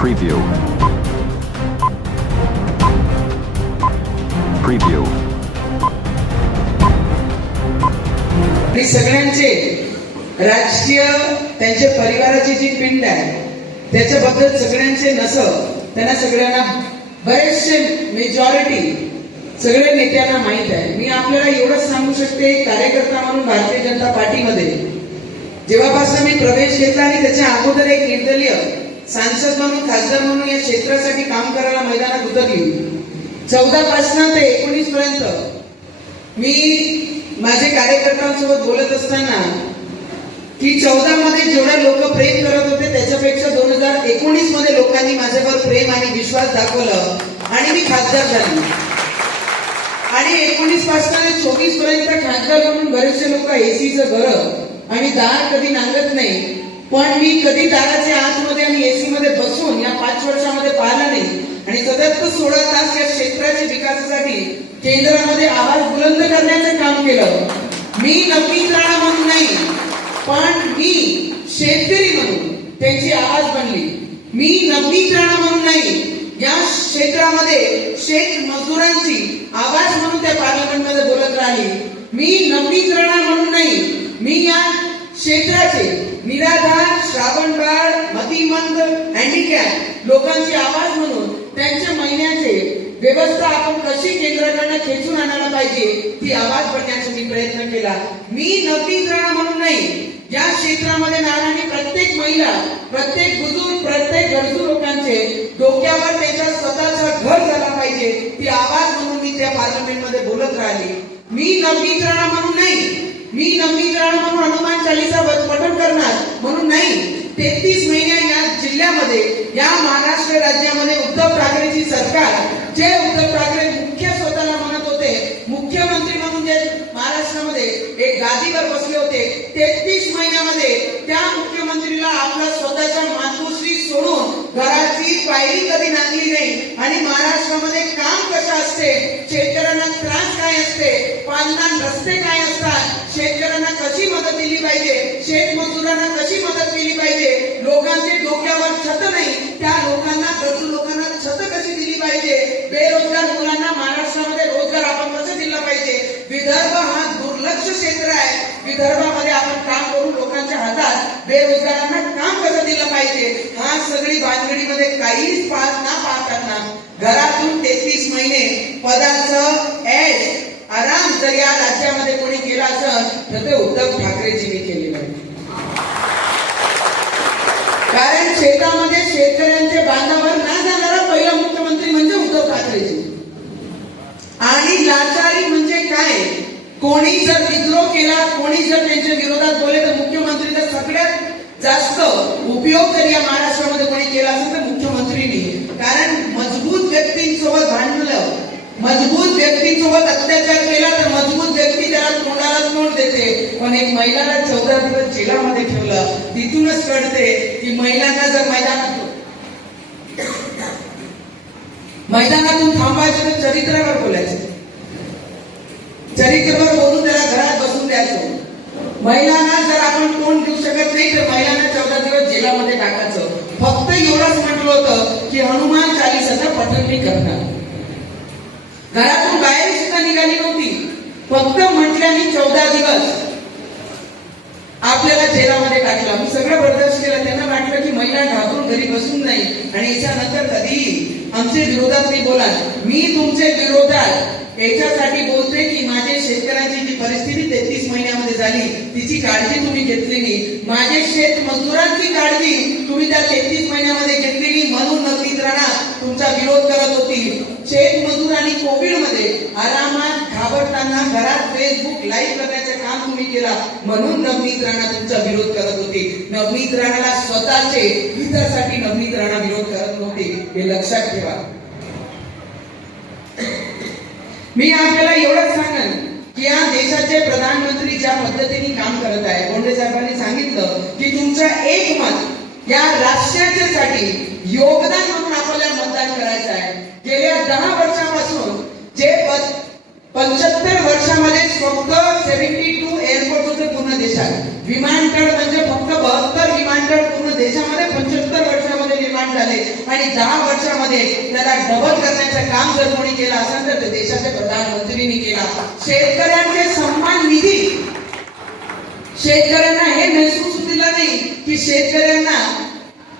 Preview. Preview. आणि सगळ्यांचे राजकीय त्यांच्या परिवाराची जी पिंड आहे त्याच्याबद्दल सगळ्यांचे नस त्यांना सगळ्यांना बरेचसे मेजॉरिटी सगळ्या नेत्यांना माहीत आहे मी आपल्याला एवढंच सांगू शकते कार्यकर्ता म्हणून भारतीय जनता पार्टीमध्ये जेव्हापासून मी प्रवेश घेतला आणि त्याच्या अगोदर एक निर्दलीय सांसद म्हणून खासदार म्हणून या क्षेत्रासाठी काम करायला मैदानात उतरली चौदा पासून ते एकोणीस पर्यंत. मी माझे कार्यकर्त्यांसोबत बोलत असताना की चौदा मध्ये जेवढे लोक प्रेम करत होते त्याच्यापेक्षा दोन हजार एकोणीसमध्ये लोकांनी माझ्यावर प्रेम आणि विश्वास दाखवलं आणि मी खासदार झाली. आणि एकोणीसपासून चोवीसपर्यंत खासदार म्हणून बरेचसे लोक एसीचं घर आणि दार कधी नांगत नाही पण मी कधी दाराच्या आतमध्ये आणि एसी मध्ये बसून या पाच वर्षामध्ये पाहिलं नाही. आणि सतत सोळा तास या क्षेत्राच्या विकासासाठी केंद्रामध्ये आवाज बुलंद करण्याचं काम केलं. मी नवीन राणा म्हणून नाही पण मी शेतकरी म्हणून त्यांची आवाज बनली. मी नवीन राणा म्हणून नाही या क्षेत्रामध्ये शेत मजदुरांची आवाज म्हणून त्या पार्लमेंटमध्ये बोलत राहिली. मी नवीन राणा म्हणून नाही मी या क्षेत्राचे निराधार श्रावणबाळ मतिमंद हँडिकॅप लोकांची आवाज म्हणून त्यांच्या महिन्याचे व्यवस्था आपण कशी केंद्राकडनं खेचून आणायला पाहिजे ती आवाज बनण्याचा मी प्रयत्न केला. मी नवीन राणा म्हणून नाही या क्षेत्रामध्ये नारायणी प्रत्येक महिला प्रत्येक बुजुर्ग प्रत्येक गरजू लोकांचे डोक्यावर त्याच्या स्वतःचा घर झाला पाहिजे ती आवाज म्हणून मी त्या पार्लमेंटमध्ये बोलत राहिली. मी नवनीत राणा मी नवनीत राणा म्हणून हनुमान चालीसा पठण करणार म्हणून नाही. तेहतीस महिन्या या जिल्ह्यामध्ये या महाराष्ट्र राज्यामध्ये उद्धव ठाकरेची सरकार जे उद्धव ठाकरे मुख्य स्वतःला म्हणत होते मुख्यमंत्री म्हणून जे महाराष्ट्रामध्ये एक गादीवर बसले होते तेहतीस महिन्यामध्ये त्या मुख्यमंत्रीला आपला स्वतःच्या मातोश्री सोडून घराची पायरी कधी नांगली नाही आणि महाराष्ट्रामध्ये काम कसं असते शेतकऱ्यांना त्रास काय असते पालनान रस्ते काय असतात? शेतकऱ्यांना कशी मदत दिली पाहिजे? शेतमजुरांना कशी मदत दिली पाहिजे? लोकांचे डोक्यावर छत नाही. त्या लोकांना गरजू लोकांना छत कशी दिली पाहिजे? बेरोजगार मुलांना महाराष्ट्रामध्ये रोजगार आपण कसं दिला पाहिजे? विदर्भ हा दुर्लक्ष क्षेत्र आहे. विदर्भामध्ये आपण काम करून लोकांच्या हातात बेरोजगारांना काम कसं दिलं पाहिजे? हा सगळी बांधगडीमध्ये काहीच पाहत ना पाहताना घरातून तेहतीस महिने पदार्थ एड आराम जर या राज्यामध्ये कोणी केला असेल तर ते उद्धव ठाकरेजींनी केलेलं आहे कारण शेतामध्ये शेतकऱ्यांचे बांधावर ना जाणारा पहिला मुख्यमंत्री म्हणजे उद्धव ठाकरेजी. आणि लाचारी म्हणजे काय? कोणी जर विद्रोह केला कोणी जर त्यांच्या विरोधात बोलले तर मुख्यमंत्री तर सगळ्यात जास्त उपयोग जर या महाराष्ट्रामध्ये कोणी केला असेल तर मुख्यमंत्रीनी कारण मजबूत व्यक्तींसोबत भांडलं मजबूत व्यक्तीसोबत अत्याचार केला तर मजबूत व्यक्ती त्याला तोंडाला तोंड देते. पण एक महिलाला चौदा दिवस जेलामध्ये ठेवलं तिथूनच कळते की महिलांना जर मैदानात मैदानातून थांबायचं तर चरित्रावर बोलायचं. चरित्रावर बोलून त्याला घरात बसून द्यायचं. महिलांना जर आपण तोंड देऊ शकत नाही तर महिलांना चौदा दिवस जेलामध्ये टाकायचं. फक्त एवढंच म्हटलं होतं की हनुमान चालीसाचं पठण मी करणार. घरातून बाहेर सुद्धा निघाली नव्हती. फक्त म्हटल्याने चौदा दिवस आपल्याला जेलामध्ये टाकला. मी सगळं बर्दाश्त केलं. त्यांना वाटलं की महिला घाबरून घरी बसून नाही. आणि याच्यानंतर कधीही आमच्या विरोधात नाही बोला मी तुमचे विरोधात याच्यासाठी बोलते की माझे शेतकऱ्यांची जी परिस्थिती तेहतीस महिन्यामध्ये झाली तिची काळजी तुम्ही घेतली नाही. माझे शेत मजुरांची काळजी तुम्ही त्या तेहतीस महिन्यामध्ये घेतलेली म्हणून नवनीत राणा तुमचा विरोध करत होता. शेत मजूर आणि कोविडमध्ये आरामात घाबरताना घरात फेसबुक लाईव्ह करण्याचं काम तुम्ही केला म्हणून नवनीत राणा तुमचा विरोध करत होती. नवनीत राणाला स्वतःचे हितासाठी नवनीत राणा विरोध करत नव्हते. हे लक्षात ठेवा. मी आपल्याला एवढंच सांगेन की या देशाचे प्रधानमंत्री ज्या पद्धतीने काम करत आहे बोंडे साहेबांनी सांगितलं की तुमचं एक मत या राष्ट्राच्यासाठी योगदान म्हणून आपल्याला मतदान करायचं आहे. गेल्या दहा वर्षापासून जे पंच्याहत्तर वर्षामध्ये फक्त सेव्हन्टी टू एअरपोर्ट होते पूर्ण देशात. विमानतळ म्हणजे फक्त बहात्तर विमानतळ पूर्ण देशामध्ये पंच्याहत्तर वर्षामध्ये निर्माण झाले. आणि दहा वर्षामध्ये त्याला डबल करण्याचं काम जर कोणी केलं असेल तर ते देशाचे केला. शेतकऱ्यांचे सन्मान निधी. शेतकऱ्यांना हे महसूस दिला नाही की शेतकऱ्यांना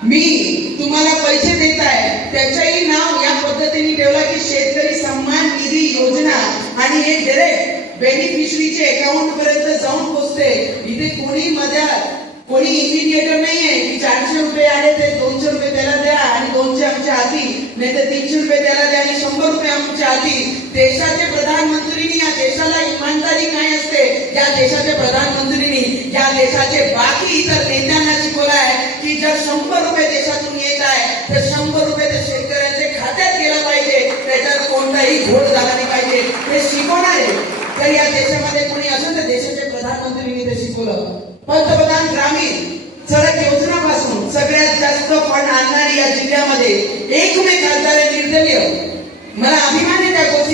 मी तुम्हाला पैसे देत आहे त्याचंही नाव या पद्धतीने ठेवला की शेतकरी सन्मान निधी योजना. आणि हे डायरेक्ट बेनिफिशरीचे अकाउंट पर्यंत जाऊन पोहोचते इथे कोणी मदत कोणी इंडिकेटर नाहीये. की चारशे रुपये आले ते दोनशे रुपये त्याला द्या आणि दोनशे आमच्या हाती नाही तर तीनशे रुपये त्याला द्या आणि शंभर रुपये आमच्या हाती. देशाचे प्रधानमंत्रीनी या देशाला इमानदारी काय असते? या देशाच्या प्रधानमंत्रीनी या देशाचे बाकी इतर नेत्यांना शिकवलं आहे की जर शंभर रुपये देशातून येत आहे तर शंभर रुपये ते शेतकऱ्यांच्या खात्यात गेलं पाहिजे. त्याच्यात कोणताही घोट झाला नाही पाहिजे. हे शिकवणार आहे. तर या देशामध्ये कोणी असेल तर देशाचे प्रधानमंत्रींनी ते शिकवलं. पंतप्रधान ग्रामीण सडक योजनापासून सगळ्यात जास्त फंड आणणारी या जिल्ह्यामध्ये एकमेव खासदार निर्दलीय. मला अभिमान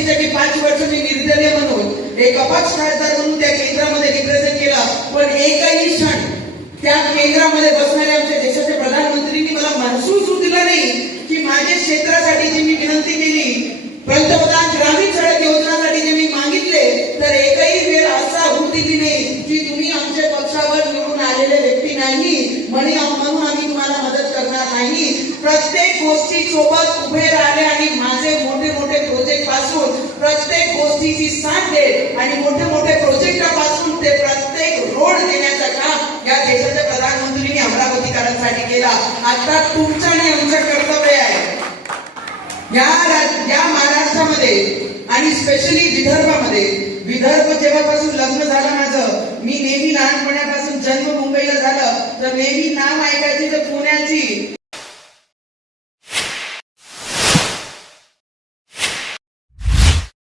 आहे पाच वर्ष मी निर्दलीय म्हणून. एक अपक्ष खासदार म्हणून त्या केंद्रामध्ये रिप्रेझेंट केला. पण एकही क्षण त्या केंद्रामध्ये बसणाऱ्या आमच्या देशाचे प्रधानमंत्रींनी मला महसूस होऊ दिला नाही की माझ्या क्षेत्रासाठी जी मी विनंती केली पंतप्रधान ग्रामीण सडक योजनासाठी जे मी मागितले तर एकही वेळ असा होऊ दिली नाही की तुम्ही आमच्या पक्षावर निवडून आलेले व्यक्ती नाही म्हणून आम्ही तुम्हाला मदत करणार नाही. प्रत्येक गोष्टी सोबत उभे राहिले आणि माझे मोठे मोठे पासून प्रत्येक गोष्टीची साथ दे आणि मोठे मोठे प्रोजेक्टापासून ते प्रत्येक रोड देण्याचं काम या देशाच्या प्रधानमंत्रीने अमरावतीकरांसाठी केला. आता तुमचं आणि आमचं कर्तव्य आहे. या या महाराष्ट्रामध्ये आणि स्पेशली विदर्भामध्ये विदर्भ जेव्हापासून लग्न झालं माझं मी नेहमी लहानपणापासून जन्म मुंबईला झालं तर नेहमी नाम ऐकायची तर पुण्याची.